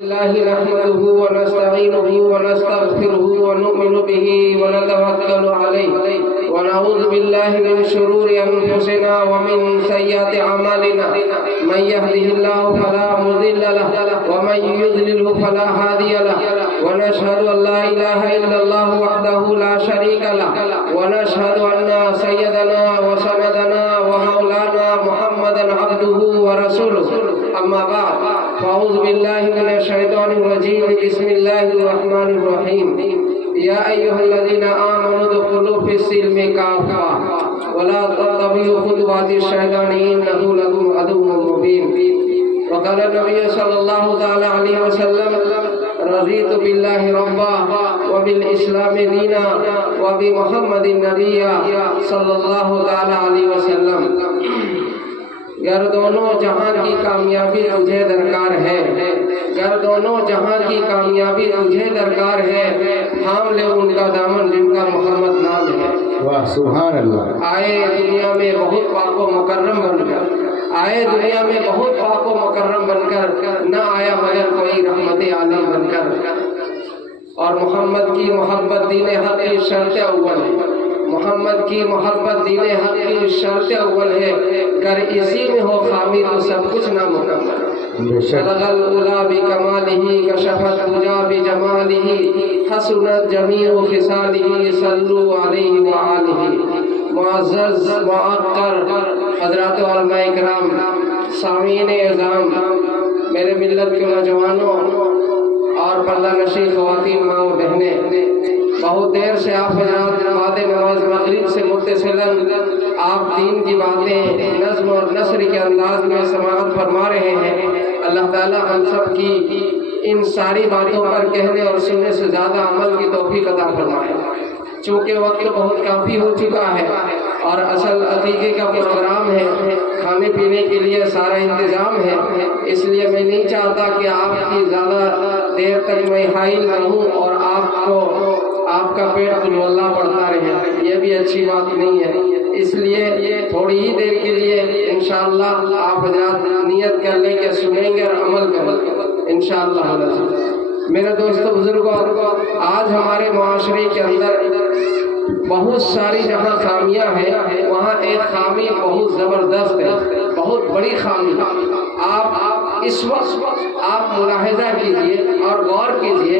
الله نحمده ونستعينه ونستغفره ونؤمن به ونتوكل عليه ونعوذ بالله من شرور أنفسنا ومن سيئات أعمالنا من يهده الله فلا مضل له ومن يضلله فلا هادي له ونشهد أن لا إله إلا الله وحده لا شريك له ونشهد أن سيدنا وسندنا ومولانا محمدا عبده ورسوله أما بعد فأعوذ بالله من الشيطان الرجيم بسم الله الرحمن الرحيم يا أيها الذين آمنوا ادخلوا في السلم كافة ولا تتبعوا خطوات الشيطان إنه لكم عدو مبين وقال النبي صلى الله تعالى عليه وسلم رضيت بالله ربا وبالإسلام دينا وبمحمد نبيا صلى الله تعالى عليه وسلم گر دونوں جہاں کی کامیابی تجھے درکار ہے گر دونوں جہاں کی کامیابی تجھے درکار ہے تھام لے ان کا دامن جن کا محمد نام ہے واہ سبحان اللہ۔ آئے دنیا میں بہت پاک و مکرم بن کر آئے دنیا میں بہت پاک و مکرم بن کر نہ آیا مگر کوئی رحمت عالم بن کر اور محمد کی محبت دین حق کی شرط اول ہے محمد کی محبت دین حق کی شرط اول ہے گر اسی میں ہو خامی تو سب کچھ نامکمل صدق الاولی بکمالہ کشفت دجا بجمالہ حسنت جمیع خصالہ صلو علیہ وآلہ۔ معزز معقر حضرات علماء کرام سامعین اعظام میرے ملت کے نوجوانوں اور پردہ نشین خواتین ماں و بہنیں، بہت دیر سے آپ حضرات بعد نماز مغرب سے متصلاً آپ دین کی باتیں نظم اور نثر کے انداز میں سماعت فرما رہے ہیں۔ اللہ تعالیٰ ہم سب کی ان ساری باتوں پر کہنے اور سننے سے زیادہ عمل کی توفیق عطا فرمائے۔ چونکہ وقت بہت کافی ہو چکا ہے اور اصل عقیقے کا پروگرام ہے، کھانے پینے کے لیے سارا انتظام ہے، اس لیے میں نہیں چاہتا کہ آپ کی زیادہ دیر تک میں حائل رہوں اور آپ کا پیٹ قل اللہ پڑھتا رہے، یہ بھی اچھی بات نہیں ہے۔ اس لیے تھوڑی ہی دیر کے لیے انشاءاللہ آپ حضرات نیت کر لیں کہ سنیں گے اور عمل کریں انشاءاللہ۔ میرے دوستو بزرگوں، آج ہمارے معاشرے کے اندر بہت ساری جہاں خامیاں ہیں وہاں ایک خامی بہت زبردست ہے، بہت بڑی خامی۔ آپ اس وقت آپ ملاحظہ کیجئے اور غور کیجئے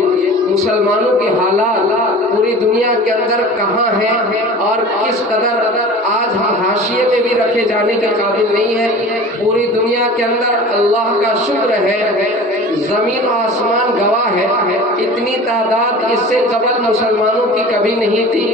مسلمانوں کے حالات پوری دنیا کے اندر کہاں ہیں اور کس قدر آج ہم حاشیے میں بھی رکھے جانے کے قابل نہیں ہیں۔ پوری دنیا کے اندر اللہ کا شکر ہے، زمین و آسمان گواہ ہے، اتنی تعداد اس سے قبل مسلمانوں کی کبھی نہیں تھی۔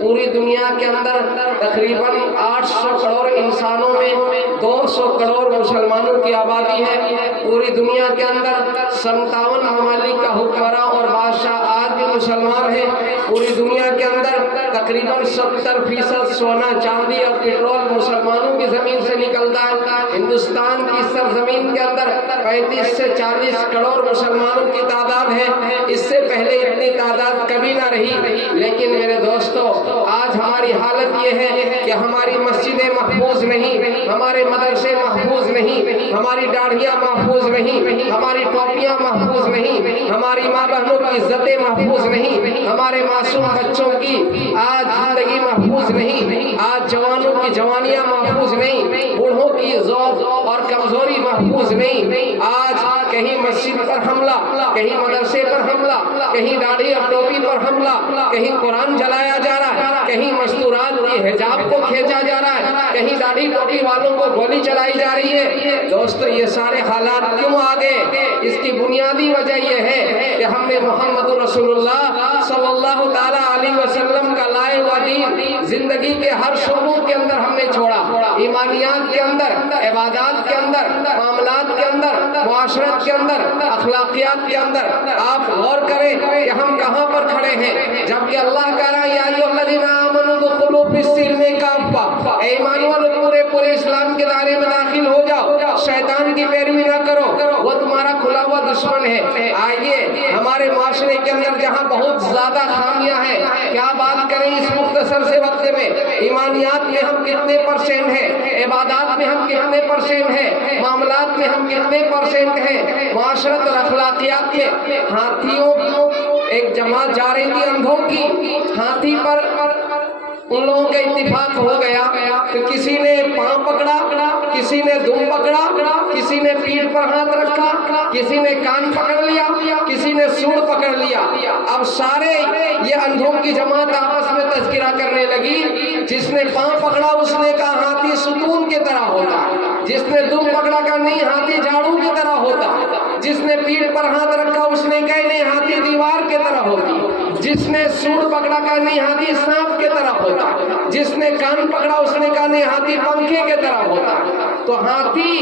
پوری دنیا کے اندر تقریباً 800 کروڑ انسانوں میں 200 کروڑ مسلمانوں کی آبادی ہے۔ پوری دنیا کے اندر 57 ممالک کا حکمراں اور بادشاہ آج بھی مسلمان ہیں۔ پوری دنیا کے اندر تقریباً 70% سونا چاندی اور پیٹرول مسلمانوں کی زمین سے نکلتا ہے۔ ہندوستان کی سرزمین کے اندر 35 سے 40 کروڑ مسلمانوں کی تعداد ہے، اس سے پہلے اتنی تعداد کبھی نہ رہی۔ لیکن میرے دوستو، آج ہماری حالت یہ ہے کہ ہماری مسجدیں محفوظ نہیں، ہمارے مدرسے محفوظ نہیں، ہماری داڑھیاں محفوظ نہیں، ہماری ٹوپیاں محفوظ نہیں، ہماری ماں بہنوں کی عزتیں محفوظ نہیں، ہمارے معصوم بچوں کی آج زندگی محفوظ نہیں، آج جوانوں کی جوانیاں محفوظ نہیں، بوڑھوں کی ذوق اور کمزوری محفوظ نہیں۔ آج کہیں مسجد پر حملہ، کہیں مدرسے پر حملہ، کہیں داڑھی اور ٹوپی پر حملہ، کہیں قرآن جلایا جا رہا ہے، کہیں مستورات کی حجاب کو کھینچا جا رہا ہے، کہیں داڑھی ٹوپی والوں کو گولی چلائی جا رہی ہے۔ دوستو، یہ سارے حالات کیوں آ گئے؟ اس کی بنیادی وجہ یہ ہے کہ ہم نے محمد رسول اللہ صلی اللہ تعالیٰ علیہ وسلم کا لائے ہوا دین زندگی کے ہر شعبوں کے اندر ہم نے چھوڑا، ایمانیات کے اندر، عبادات کے اندر، معاملات کے اندر، معاشرت کے اندر، اخلاقیات کے اندر۔ آپ غور کریں کہ ہم کہاں پر کھڑے ہیں، جبکہ اللہ کہہ رہا ہے یا ایھا الذین آمنوا ادخلوا فی السلم کافۃ، اے ایمان والو پورے اسلام کے دائرے میں داخل ہو جاؤ، شیطان کی پیروی نہ کرو، وہ تمہارا کھلا ہوا दुश्मन है। आइए हमारे माशरे के अंदर जहाँ बहुत ज्यादा खामियां हैं, क्या बात करें इस मुख्तसर से वक्त में, ईमानियात में हम कितने परसेंट हैं, इबादत में हम कितने परसेंट हैं, मामलात में हम कितने परसेंट हैं, माशरत और अखलाकियात में। हाथियों एक जमात जा रही थी अंधों की, हाथी पर उन लोगों का इत्तिफाक हो गया तो किसी ने पांव पकड़ा, किसी ने दुम पकड़ा, किसी ने पीठ पर हाथ रखा, किसी ने कान पकड़ लिया, किसी ने सूंड पकड़ लिया। अब सारे ये अंधों की जमात आपस में तज़किरा करने लगी। जिसने पांव पकड़ा उसने कहा हाथी सुकून की तरह होता, जिसने दुम पकड़ा कहा नहीं हाथी झाड़ू की तरह होता, जिसने पीठ पर हाथ रखा उसने कहा नहीं हाथी दीवार की तरह होती, जिसने सूंड पकड़ा कहा नहीं हाथी सांप की तरह होता, जिसने कान पकड़ा उसने कहा नहीं हाथी पंखे की तरह होता। तो हाथी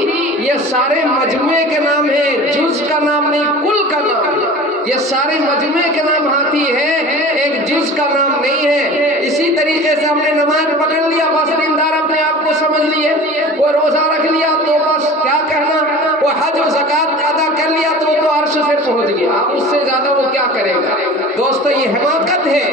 ये सारे मजमे के नाम है, जुज का नाम नहीं, कुल का नाम है। ये सारे मजमे के नाम हाथी है, एक जुज का नाम नहीं है। इसी तरीके से हमने नमाज पकड़ लिया बस दीनदार अपने आप को समझ लिए, वो रोजा रख लिया तो बस क्या कहना, वो हज और ज़कात अदा कर लिया तो अर्श से पहुंच गया, अब उससे ज्यादा वो क्या करेगा। दोस्तों ये हिमाकत है,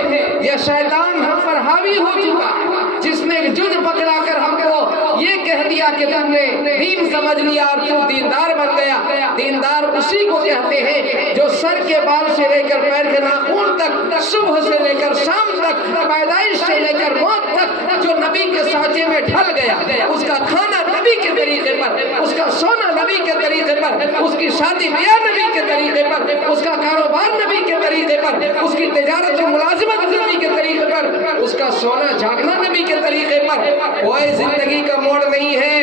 ये शैतान हम पर हावी हो चुका है, जिसने जुज पकड़ा कर हमको ये कह दिया कि तुमने दीन समझ लिया और तू दीनदार बन गया। दीनदार उसी को कहते हैं जो सर के बाल से लेकर पैर के नाखून तक, सुबह से लेकर शाम तक, पैदाइश से लेकर मौत तक जो नबी के साँचे में ढल गया, उसका खाना नबी के तरीके पर, उसका सोना नबी के तरीके पर, उसकी शादी ब्याह नबी के तरीके पर, उसका कारोबार नबी के तरीके पर, उसकी तिजारत और मुलाजिमत नबी के तरीके पर, उसका सोना जागना नबी के तरीके पर। कोई जिंदगी का मोड़ नहीं है।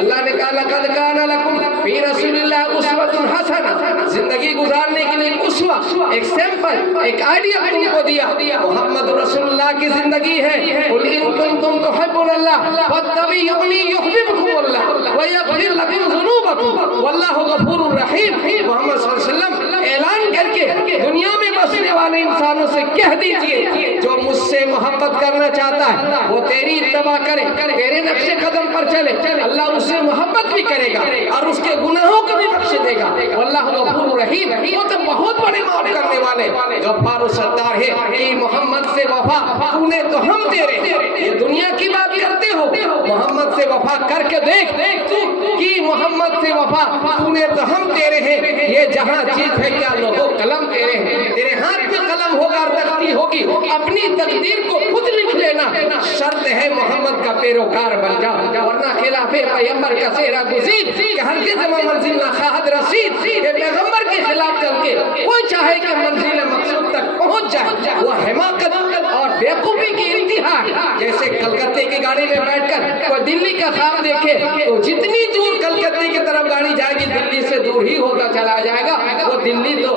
अल्लाह ने कहा लक़द काना लकुम फी रसूलिल्लाह उस्वतुन हसना, जिंदगी गुजारने के लिए उसवा, एक सैंपल, एक आइडिया तुमको दिया। मोहम्मद रसूलुल्लाह की जिंदगी है। कुल इन कुंतुम तुहिब्बुनल्लाह फत्तबिऊनी युहिब्बुकुमुल्लाह व यग़फिर लकुम ज़ुनूबकुम वल्लाहु गफूरुर रहीम। मोहम्मद सल्लल्लाहु अलैहि वसल्लम ऐलान करके दुनिया में बसने वाले इंसानों से कह दीजिए जो मुझसे मोहब्बत करना चाहता है वो तेरी इत्तबा करे, तेरे नक्शे कदम पर चले, अल्लाह उससे मोहब्बत भी करेगा और उसके गुनाहों को भी बख्श देगा। अल्लाह गफूरुर रहीम, वो तो बहुत बड़े माफ करने वाले गफ्फार सत्तार है कि मोहम्मद से वफा तूने तो हम तेरे, ये दुनिया की बात करते हो, मोहम्मद से वफा करके देख तू कि मोहम्मद से वफा तूने तो हम तेरे हैं। ये जहाँ चीज है क्या लोगों कलम तेरे हैं, तेरे हाथ में कलम होगा और तख्ती होगी, अपनी तकदीर को खुद लिख लेना। शर्त है मोहम्मद का पैरोकार बन जाओ, वरना खिलाफे पैगंबर का सेहरा गुज़ीद कि हरगिज़ मंजिल ना खाहद रसीद। पैगंबर के खिलाफ चल के कोई चाहे कि मंजिल मकसूद तक पहुंच जाए, वो हिमाकत और बेवकूफी की इंतहा। जैसे कलकत्ते की गाड़ी में बैठकर कोई दिल्ली का ख्वाब देखे तो जितनी दूर कलकत्ते की तरफ गाड़ी जाएगी दिल्ली से दूर ही होता चला जाएगा, वो दिल्ली तो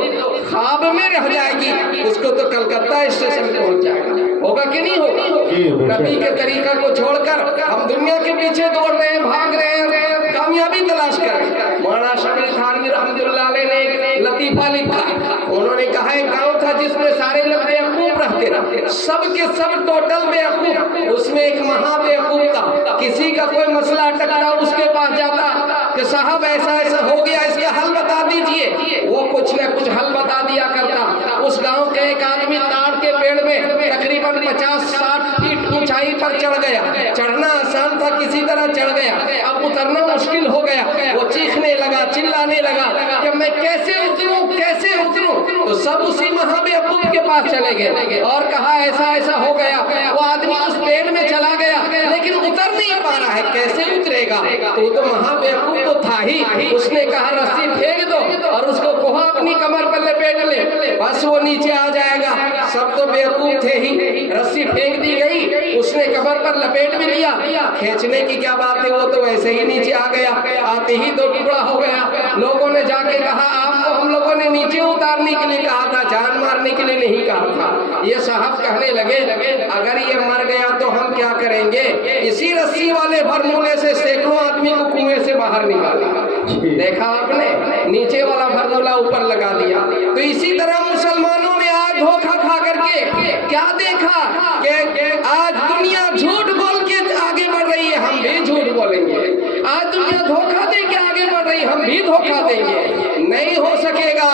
ख्वाब में रह जाएगी, उसको तो कलकत्ता स्टेशन पहुंच जाएगा। होगा कि नहीं होगा। नबी के तरीका को छोड़कर हम दुनिया के पीछे दौड़ रहे हैं, भाग रहे हैं, कामयाबी तलाश कर रहे हैं। मौलाना शबीर थानवी रहमतुल्लाह अलैह ने एक लतीफा लिखा, उन्होंने कहा एक गाँव था जिसमें सारे लोग बेवकूफ रहते, सब के सब टोटल बेवकूफ, उसमें एक महा बेवकूफ था। किसी का कोई मसला अटकता उसके पास जाता कि साहब ऐसा ऐसा हो गया, इसका हल बता दीजिए, वो कुछ न कुछ हल बता दिया करता। उस गांव के एक आदमी ताड़ के पेड़ में तकरीबन 50-60 फीट ऊंचाई पर चढ़ गया, चढ़ना आसान था किसी तरह चढ़ गया, अब उतरना मुश्किल हो गया। वो चीखने लगा, चिल्लाने लगा कि मैं कैसे उतरूं, कैसे उतरूं। तो सब उसी महाबेवकूफ के पास चले गए और कहा ऐसा ऐसा हो गया। वो आदमी उस पेड़ में चला गया लेकिन उतर नहीं पा रहा है, कैसे उतरेगा। तो तो महाबेवकूफ तो था ही, उसने कहा रस्सी फेंक दो और उसको कोहा अपनी कमर पर लपेट ले, बस वो नीचे आ जाएगा। सब तो बेवकूफ थे ही, रस्सी फेंक दी गई, उसने कमर पर लपेट भी लिया, खींचने की क्या बात है, वो तो वैसे ही नीचे आ गया, आते ही दो टुकड़ा हो गया। लोगों ने जाके कहा आपको हम लोगों ने नीचे उतारने के लिए कहा था, जान मारने के लिए नहीं कहा था। ये साहब कहने लगे अगर ये मर गया तो हम क्या करेंगे। इसी रस्सी वाले फॉर्मूले से सैकड़ों आदमी को कुएं से बाहर निकाला, देखा आपने, नीचे वाला फॉर्मूला ऊपर लगा दिया। तो इसी तरह मुसलमानों ने आज धोखा खा करके क्या देखा कि आज दुनिया झूठ बोल के आगे बढ़ रही है, हम भी झूठ बोलेंगे। आज दुनिया धोखा दे के आगे बढ़ रही, हम भी धोखा देंगे, नहीं हो सकेगा।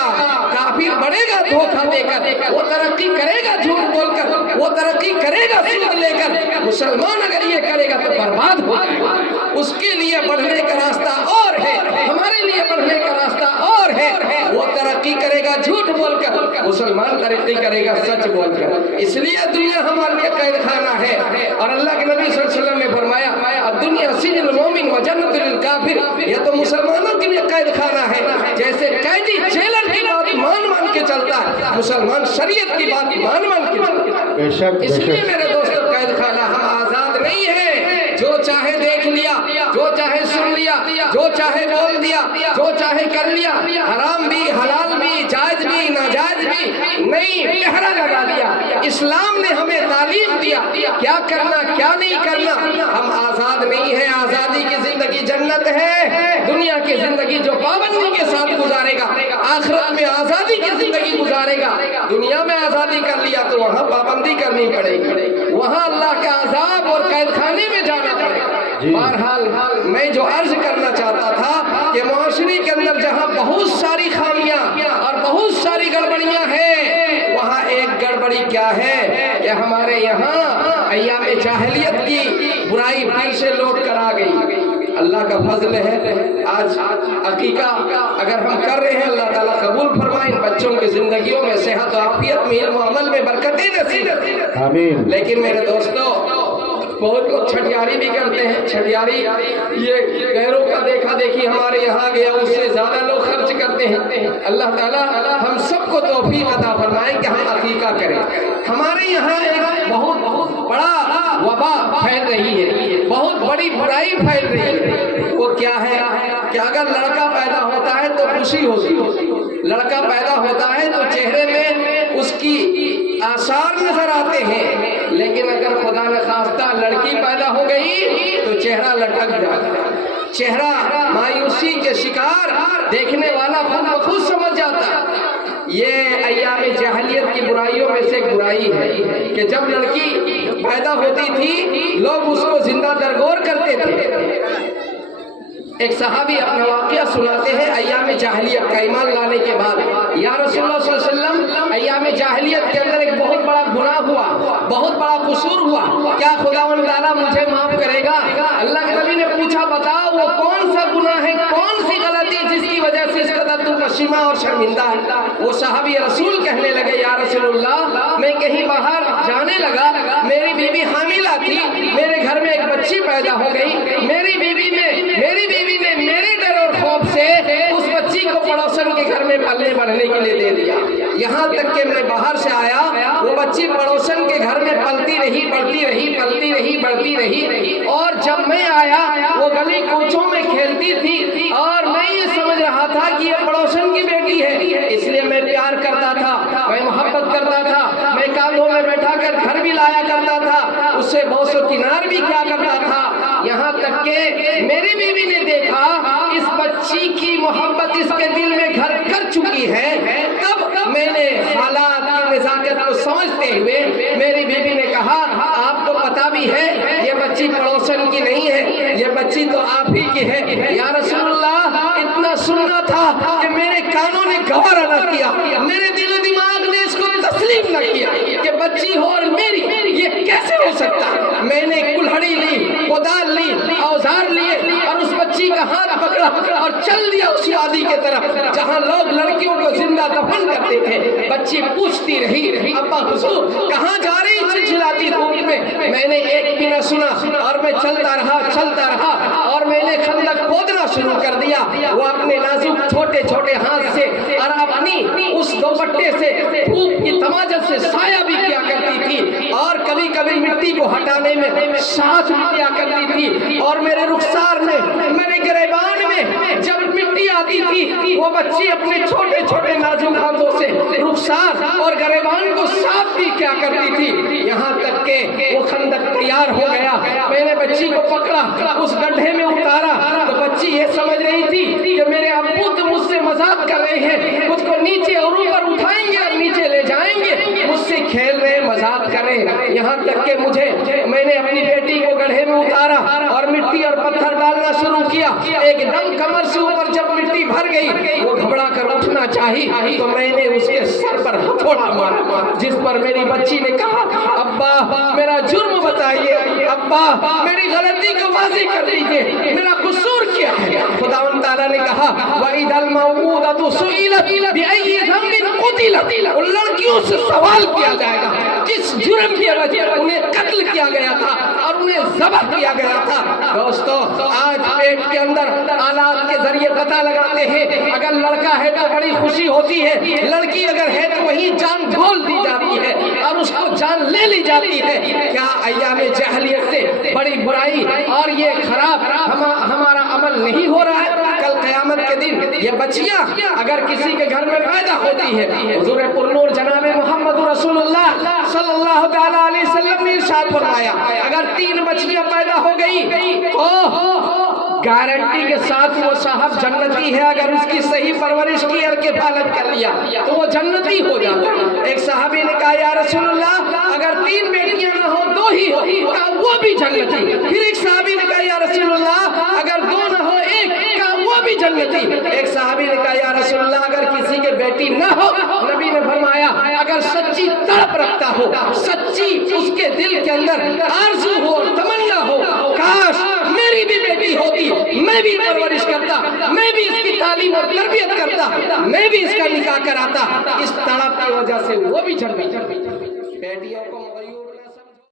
काफिर बढ़ेगा धोखा देकर, वो तरक्की करेगा झूठ बोलकर, वो तरक्की करेगा सूद लेकर। मुसलमान अगर ये करेगा तो बर्बाद हो जाएगा। उसके लिए बढ़ने का रास्ता और है, हमारे लिए बढ़ने का रास्ता और है। वो तरक्की करेगा झूठ बोलकर, मुसलमान तरक्की करेगा सच बोलकर। इसलिए दुनिया हमारे लिए कैद खाना है। और अल्लाह के नबी सल्लल्लाहु अलैहि वसल्लम ने फरमाया, अब दुनिया सिजनुल मोमिन व जन्नतुल काफिर, यह तो मुसलमानों के लिए कैद खाना है। जैसे कैदी जेलर की बात मान के चलता है, मुसलमान शरीयत की बात मान के चलता है। इसलिए मेरे दोस्तों, कैद खाना, हम आजाद नहीं है। जो चाहे देख लिया, जो चाहे सुन लिया, जो चाहे बोल दिया, जो चाहे कर लिया, हराम भी हलाल भी जायज भी नाजायज भी नहीं, पहरा लगा दिया। इस्लाम ने हमें तालीम दिया क्या करना क्या नहीं करना। हम आजाद नहीं है। आजादी की जिंदगी जन्नत है। दुनिया की जिंदगी जो पाबंदी के साथ गुजारेगा, आखिरत में आजादी की जिंदगी गुजारेगा। दुनिया में आजादी कर लिया तो वहाँ पाबंदी करनी पड़ेगी, वहाँ अल्लाह का अजाब और कैद खाने में जाना पड़ेगा। बहरहाल मैं जो अर्ज करना चाहता था कि मुआशरे के अंदर जहाँ बहुत सारी खामियां और बहुत सारी गड़बड़ियां हैं, वहाँ एक गड़बड़ी क्या है कि हमारे यहाँ अय्याम जाहिलियत की बुराई फिर से लौट कर आ गई। अल्लाह का फजल है, आज अकीका अगर हम कर रहे हैं, अल्लाह ताला कबूल फरमाए। इन बच्चों की जिंदगियों में सेहत और आफियत में, इल्म अमल में बरकतें नसीब। आमीन। लेकिन मेरे दोस्तों, बहुत लोग छठियारी भी करते हैं। छठियारी ये गैरों का देखा देखी हमारे यहाँ गया, उससे ज्यादा लोग खर्च करते हैं। अल्लाह ताला हम सबको तौफीक अता फरमाए कि हम अकीका करें। हमारे यहाँ एक बहुत बड़ा वबा फैल रही है, बहुत बड़ी बुराई फैल रही है। वो क्या है कि अगर लड़का पैदा होता है तो खुशी होती है, लड़का पैदा होता है तो चेहरे में उसकी आसार नजर आते हैं। लेकिन अगर खुदा न खास्ता लड़की पैदा हो गई तो चेहरा लटक जाता है, चेहरा मायूसी के शिकार देखने वाला खुद ब खुद समझ जाता। ये अय्याम जाहिलियत की बुराइयों में से एक बुराई है कि जब लड़की पैदा होती थी लोग उसको जिंदा दरगोर करते थे। एक सहाबी अपना वाक़या सुनाते हैं अय्याम जाहिलियत का, ईमान लाने के बाद, या रसूलुल्लाह सल्लल्लाहु अलैहि वसल्लम, अय्याम जाहिलियत के अंदर एक बहुत बड़ा गुनाह हुआ, बहुत बड़ा कसूर हुआ, क्या खुदावंद ताला मुझे माफ करेगा? अल्लाह के नबी ने पूछा, बताओ वो कौन सा गुनाह है, कौन सी गलती जिसकी वजह से इस कदर तू पश्चिमा और शर्मिंदा है? वो सहाबी रसूल कहने लगे, या रसूलुल्लाह, मैं कहीं बाहर जाने लगा, मेरी बीवी हामिला थी, मेरे घर में एक बच्ची पैदा हो गई, मेरी बीवी ने मेरे डर और खौफ से उस बच्ची को पड़ोसन के घर में पलने बढ़ने के लिए दे दिया। यहाँ तक कि मैं बाहर से आया, वो बच्ची पड़ोसन के घर में पलती रही, बढ़ती रही, पलती रही, बढ़ती रही, और जब मैं आया वो गली कूचों में खेलती थी और मैं ये समझ रहा था कि ये पड़ोसन की बेटी है। इसलिए मैं प्यार करता था, मैं मोहब्बत करता था, मैं कांधों में बैठा कर घर भी लाया करता था, उससे बौसो किनार भी किया करता था। यहाँ तक के मेरी बीवी ने देखा इस बच्ची की मोहब्बत इसके दिल में घर कर चुकी है, तब मैंने हालात की नज़ाकत को समझते हुए मेरी बीवी ने कहा, आपको पता भी है ये बच्ची पड़ोसन की नहीं है, ये बच्ची तो आप ही की है। या रसूलुल्लाह, इतना सुनना था कि मेरे कानों ने गवारा न किया, मेरे दिल दिमाग ने इसको तस्लीम न किया कि बच्ची हो और मेरी, ये कैसे हो सकता? मैंने कुल्हाड़ी ली, कोदाल ली, औजार लिए और उस बच्ची का हाथ पकड़ा और चल दिया उस वादी के तरफ जहाँ लोग लड़कियों को जिंदा दफन करते थे। बच्ची पूछती रही, अब्बा हुजूर कहाँ जा रही? चिल्चिलाती धूप में। मैंने एक भी न सुना और मैं चलता रहा और मैंने खंदक खोदना शुरू कर दिया। वो अपने नाजुक छोटे छोटे हाथ से और अपनी उस दोपट्टे से धूप की तमाजत से साया भी किया करती थी और कभी कभी मिट्टी को हटाने में साथ भी किया करती थी। और मेरे रुखसार में, मेरे गिरेबान में जब मिट्टी आती थी, वो बच्ची अपने छोटे छोटे नाजुक हाथों से रुखसार और गिरेबान को साफ भी किया करती थी। यहाँ तक के वो खंदक तैयार हो गया, मैंने बच्ची को पकड़ा, उस गड्ढे में उतारा तो बच्ची ये समझ रही थी कि मेरे अब्बू तो मुझसे मजाक कर रहे हैं, मुझको नीचे और ऊपर उठाएंगे और नीचे ले जाएंगे, मुझसे खेल रहे, آزاد کریں. یہاں تک کہ میں نے اپنی بیٹی کو گڑھے میں اتارا اور مٹی اور پتھر ڈالنا شروع کیا. ایک دم کمر سے اوپر جب مٹی بھر گئی وہ گھبرا کر اٹھنا چاہی تو میں نے اس کے سر پر ہتھوڑا مارا, جس پر میری بچی نے کہا ابا میرا جرم بتائیے, ابا میری غلطی کو واضح کر دیجیے, میرا قصور کیا ہے. خداوند تعالیٰ نے کہا وَإِذَا الْمَوْءُودَةُ سُئِلَتْ بِأَيِّ ذَنبٍ قُتِلَتْ, ان لڑکیوں سے سوال کیا جائے گا جس جرم کی وجہ انہیں قتل کیا گیا تھا اور انہیں ذبح کیا گیا تھا. دوستو آج پیٹ کے اندر آلات کے ذریعے پتہ لگاتے ہیں, اگر لڑکا ہے تو بڑی خوشی ہوتی ہے, لڑکی اگر ہے تو وہیں جان ڈھول دی جاتی ہے اور اس کو جان لے لی جاتی ہے. کیا ایام جاہلیت سے بڑی برائی اور یہ خراب ہمارا عمل نہیں ہو رہا ہے؟ کل قیامت کے دن یہ بچیاں اگر کسی کے گھر میں پیدا ہوتی ہے, حضور پرنور جناب محمد رسول اللہ صلی اللہ تعالیٰ علیہ وسلم نے ارشاد فرمایا اگر 3 بچیاں پیدا ہو گئی تو گارنٹی کے ساتھ وہ صاحب جنتی ہے. اگر اس کی صحیح پرورش کی اور کفالت کر لیا تو وہ جنتی ہو جاتا. ایک صحابی نے کہا یا رسول اللہ اگر 3 بیٹیاں نہ ہو 2 ہی ہو, کہا وہ بھی جنتی. پھر ایک صحابی نے کہا یا رسول اللہ اگر 2 نہ ہو 1, کہا وہ بھی جنتی. ایک صحابی نے کہا یا رسول اللہ اگر کسی کے بیٹی نہ ہو, نبی نے فرمایا اگر سچی تڑپ رکھتا ہو, سچی اس کے دل کے اندر آرزو ہو, تمنا ہو, کاش میری بھی بیٹی ہوتی, میں بھی پرورش کرتا, میں بھی اس کی تعلیم اور تربیت کرتا, میں بھی اس کا نکاح کراتا, اس تڑپ کی وجہ سے وہ بھی جنتی. بیٹیوں کو